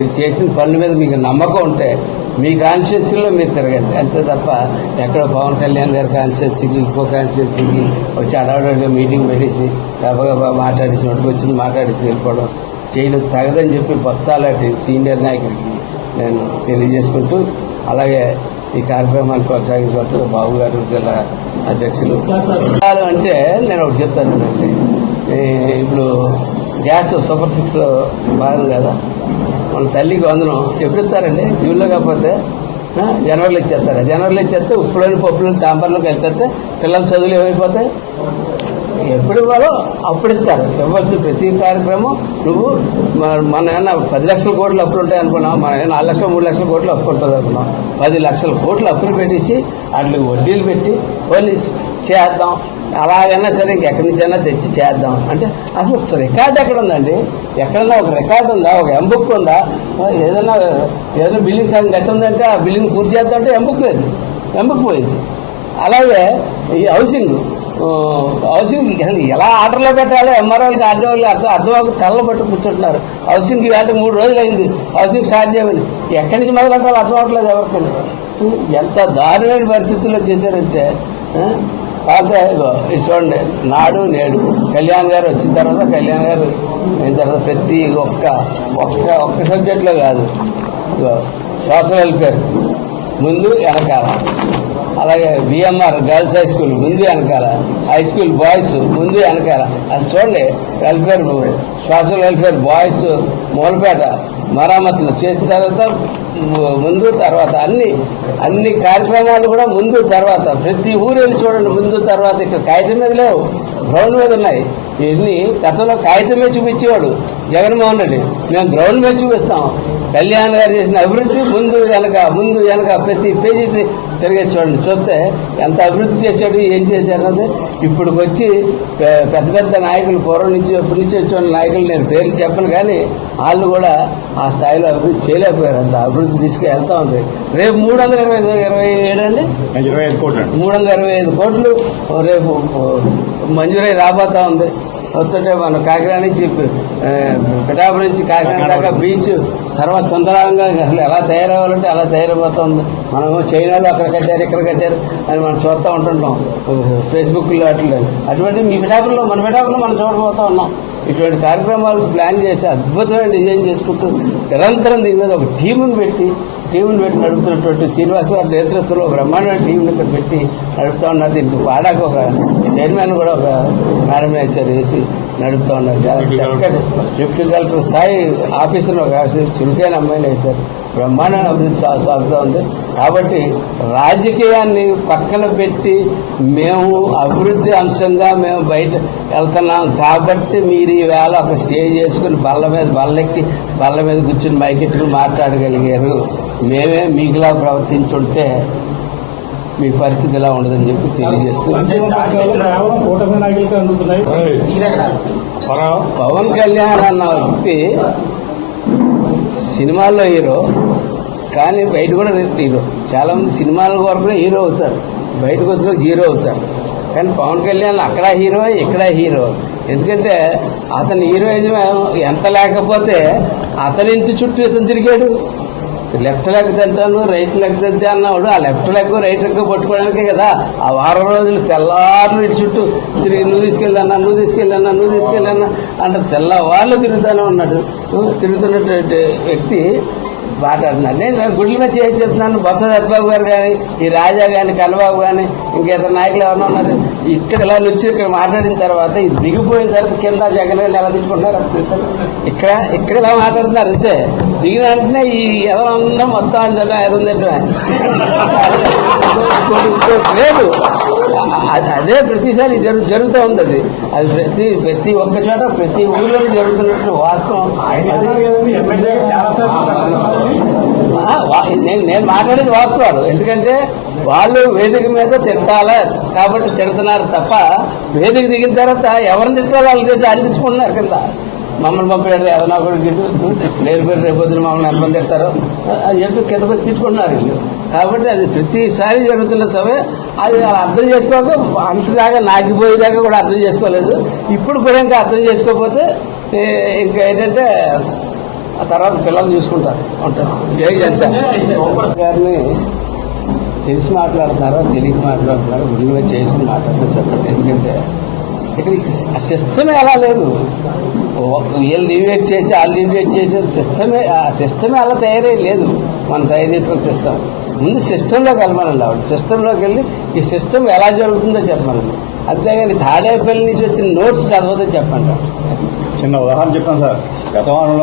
మీరు చేసిన పనుల మీద మీకు నమ్మకం ఉంటే మీ కాన్స్టిట్యూన్సీలో మీరు తిరగండి. అంతే తప్ప ఎక్కడ పవన్ కళ్యాణ్ గారి కాన్స్టిట్యూన్సీకి ఇంకో కాన్స్టిట్యూన్సీకి వచ్చి అడవడగా మీటింగ్ పెట్టేసి గబగబా మాట్లాడేసి నోటికి వచ్చింది మాట్లాడేసి వెళ్ళిపోవడం. చేయడం తగదని చెప్పి బస్సాలాంటి సీనియర్ నాయకుడికి నేను తెలియజేసుకుంటూ అలాగే ఈ కార్యక్రమాన్ని కొనసాగించవచ్చు బాబు గారు జిల్లా అధ్యక్షులు. అంటే నేను ఒకటి చెప్తాను. ఇప్పుడు గ్యాస్ సూపర్ సిక్స్లో భాగం కదా మన తల్లికి వందనం. ఎప్పుడు ఇస్తారండి జూన్లో కాకపోతే జనవరిలో ఇచ్చేస్తారు. జనవరిలో ఇచ్చేస్తే ఉప్పులోని పప్పులోని సాంబార్లో కలిపేస్తే పిల్లల చదువులు ఏమైపోతాయి? ఎప్పుడు ఇవ్వాలో అప్పుడు ఇస్తారు ఇవ్వాల్సిన ప్రతి కార్యక్రమం నువ్వు మన- ఏమన్నా పది లక్షల కోట్లు అప్పులు ఉంటాయి అనుకున్నావు? మన ఏమైనా నాలుగు లక్షలు మూడు లక్షల కోట్లు అప్పు ఉంటుంది అనుకున్నాం పది లక్షల కోట్లు అప్పులు పెట్టేసి వాటికి వడ్డీలు పెట్టి పోలీస్ చేద్దాం. అలాగైనా సరే ఇంకెక్కడి నుంచైనా తెచ్చి చేద్దాం. అంటే అసలు రికార్డ్ ఎక్కడ ఉందండి? ఎక్కడన్నా ఒక రికార్డు ఉందా? ఒక ఎంబుక్ ఉందా? ఏదైనా ఏదైనా బిల్డింగ్ సగం కట్టిందంటే ఆ బిల్డింగ్ పూర్తి చేద్దాం అంటే ఎంబుక్ లేదు. ఎంబుక్ పోయింది. అలాగే ఈ హౌసింగ్ హౌసింగ్ ఎలా ఆర్డర్లో పెట్టాలో? ఎంఆర్ఓలకి ఆర్డర్లు అర్థం అర్థం కళ్ళ పట్టు కూర్చుంటున్నారు. హౌసింగ్ ఇలాంటి మూడు రోజులు అయింది హౌసింగ్ స్టార్ట్ చేయమని. ఎక్కడి నుంచి మొదలెట్టాలో అర్థం అవ్వట్లేదు ఎవరికైనా. ఎంత దారుణమైన పరిస్థితుల్లో చేశారంటే ఆ, ఇది చూడండి నాడు నేడు. కళ్యాణ్ గారు వచ్చిన తర్వాత కళ్యాణ్ గారు అయిన తర్వాత ప్రతి ఒక్క ఒక్క ఒక్క సబ్జెక్ట్లో కాదు. Social welfare. ముందు వెనకాల. అలాగే బిఎంఆర్ గర్ల్స్ హై స్కూల్ ముందు వెనకాల. హై స్కూల్ బాయ్స్ ముందు వెనకాల. అది చూడండి welfare social welfare boys Moolapeta మరామతులు చేసిన తర్వాత ముందు తర్వాత అన్ని అన్ని కార్యక్రమాలు కూడా ముందు తర్వాత. ప్రతి ఊరు వెళ్ళి చూడండి ముందు తర్వాత ఇక్కడ కాగితం మీద లేవు. గ్రౌండ్ మీద ఉన్నాయి. ఇవన్నీ గతంలో కాగితం మీద చూపించేవాడు జగన్మోహన్ రెడ్డి. మేము గ్రౌండ్ మీద చూపిస్తాం. కళ్యాణ్ గారు చేసిన అభివృద్ధి ముందు వెనక ముందు వెనక ప్రతి పేజీ తి- తిరిగేసి చూడండి చూస్తే ఎంత అభివృద్ధి చేశాడు ఏం చేశాడు అన్నది ఇప్పుడు వచ్చి పెద్ద పెద్ద నాయకులు పూర్వం నుంచి ఎప్పటి నుంచి వచ్చిన నాయకులు నేను పేర్లు చెప్పను కానీ వాళ్ళు కూడా ఆ స్థాయిలో అభివృద్ధి చేయలేకపోయారు. అంత అభివృద్ధి తీసుకు వెళ్తా ఉంది. రేపు మూడు వందల ఇరవై ఇరవై ఏడండి కోట్లు అండి. మూడు వందల ఇరవై ఐదు కోట్లు. రేపు మంజూరై రాబోతా ఉంది. వస్తుంటే మన కాకినాడ నుంచి ఆ, పిఠాపురం నుంచి కాకినాడ దాకా బీచ్ సర్వ సుందరంగా అసలు ఎలా తయారవ్వాలంటే అలా తయారైపోతుంది మనము చైనాలో అక్కడ కట్టారు ఇక్కడ కట్టారు అని మనం చూస్తూ ఉంటుంటాం. ఫేస్బుక్లో వాటిలో అటువంటి మీ పిఠాపురంలో మన పిఠాపురంలో మనం చూడబోతా ఉన్నాం. ఇటువంటి కార్యక్రమాలు ప్లాన్ చేసి అద్భుతమైన డిజైన్ చేసుకుంటూ నిరంతరం దీని మీద ఒక టీముని పెట్టి టీంని పెట్టి నడుపుతున్నటువంటి శ్రీనివాస్ గారి నేతృత్వంలో బ్రహ్మాండమైన టీంని ఇక్కడ పెట్టి నడుపుతా ఉన్నారు. దీనికి పాడాక ఒక చైర్మన్ కూడా ఒక మేడం వేసారు వేసి నడుపుతా ఉన్నారు. చాలా చక్కటి డిప్యూటీ కలెక్టర్ స్థాయి ఆఫీసులో ఒక చురుకైన అమ్మాయిని వేశారు. బ్రహ్మాండమైన అభివృద్ధి సాగుతూ ఉంది. కాబట్టి రాజకీయాన్ని పక్కన పెట్టి మేము అభివృద్ధి అంశంగా మేము బయట వెళ్తున్నాం. కాబట్టి మీరు ఈవేళ ఒక స్టేజ్ చేసుకుని బల్ల మీద బల్లెక్కి బల్ల మీద కూర్చుని మైకెట్టుకుని మాట్లాడగలిగారు. మేమే మీకులా ప్రవర్తించుంటే మీ పరిస్థితి ఎలా ఉండదని చెప్పి తెలియజేస్తూ పవన్ కళ్యాణ్ అన్న వ్యక్తి సినిమాల్లో హీరో కానీ బయట కూడా హీరో. చాలా మంది సినిమాల వరకు హీరో అవుతారు. బయటకు వచ్చిన జీరో అవుతారు. కానీ పవన్ కళ్యాణ్ అక్కడ హీరో ఇక్కడ హీరో. ఎందుకంటే అతని హీరోయిజం ఎంత లేకపోతే అతని ఇంటి చుట్టూ ఇతను తిరిగాడు. లెఫ్ట్ లెగ్ తింటాను రైట్ లెగ్ తింటే అన్నాడు. ఆ లెఫ్ట్ లెగ్ రైట్ లెగ్ పట్టుకోవడానికే కదా. ఆ వారం రోజులు తెల్లారు ఇటు చుట్టూ తిరిగి నువ్వు తీసుకెళ్ళానా నువ్వు తీసుకెళ్ళానా నువ్వు తీసుకెళ్ళానా అంటే తెల్లవాళ్ళు తిరుగుతూనే ఉన్నాడు. తిరుగుతున్నటువంటి వ్యక్తి మాట్లాడుతున్నాను నేను గుడ్ల మీద చేసి చెప్తున్నాను. బొత్స సత్యబాబు గారు కానీ ఈ రాజా కానీ కన్నబాబు కానీ ఇంకేత నాయకులు ఎవరన్నా ఉన్నారు? ఇక్కడ ఇలా నుంచి ఇక్కడ మాట్లాడిన తర్వాత ఇది దిగిపోయిన తర్వాత కింద జగన్ గారిని ఎలా తీసుకుంటున్నారు తెలుసు తెలుసా. ఇక్కడ ఇక్కడ ఇలా మాట్లాడుతున్నారు. అంతే. దిగిన వెంటనే ఈ ఎవరందరం మొత్తం అంటారు ఎదుందటమే లేదు. అదే ప్రతిసారి జరు జరుగుతూ ఉంది అది. అది ప్రతి ప్రతి ఒక్క చోట ప్రతి ఊళ్ళో జరుగుతున్నట్టు వాస్తవం. నేను నేను మాట్లాడేది వాస్తవాలు. ఎందుకంటే వాళ్ళు వేదిక మీద తిట్టాలా. కాబట్టి తిడుతున్నారు తప్ప వేదిక దిగిన తర్వాత ఎవరిని తిట్టాలో వాళ్ళు చేసి అనిపించుకుంటున్నారు కింద. మమ్మల్ని పంపారు ఎవరన్నా కూడా గిట్టు లేరు పేరు రేపొద్దున మమ్మల్ని ఎంతమంది తిడతారు అని చెప్పి కిందకు తిట్టుకుంటున్నారు వీళ్ళు. కాబట్టి అది ప్రతిసారి జరుగుతున్న సభే. అది అర్థం చేసుకోక అంతదాకా నాకిపోయేదాకా కూడా అర్థం చేసుకోలేదు. ఇప్పుడు కూడా ఇంకా అర్థం చేసుకోకపోతే ఇంకా ఏంటంటే ఆ తర్వాత పిల్లలు చూసుకుంటారు. ఉంటారు జై గారిని తెలిసి మాట్లాడుతున్నారో? తెలియక మాట్లాడుతున్నారో? విడిగా చేసి మాట్లాడడం చెప్పండి. ఎందుకంటే ఇక్కడ సిస్టమే అలా లేదు. వీళ్ళు లీవేట్ చేసి వాళ్ళు లీవేట్ చేసి సిస్టమే ఆ సిస్టమే అలా తయారై లేదు. మనం తయారు చేసుకున్న సిస్టమ్ ముందు సిస్టంలోకి వెళ్ళమనండి ఆవిడ. సిస్టంలోకి వెళ్ళి ఈ సిస్టమ్ ఎలా జరుగుతుందో చెప్పమనండి. అంతేగాని తాడేపల్లి నుంచి వచ్చిన నోట్స్ చదవదో చెప్పండి చిన్న ఉదాహరణ చెప్పాను సార్. గత వారంలో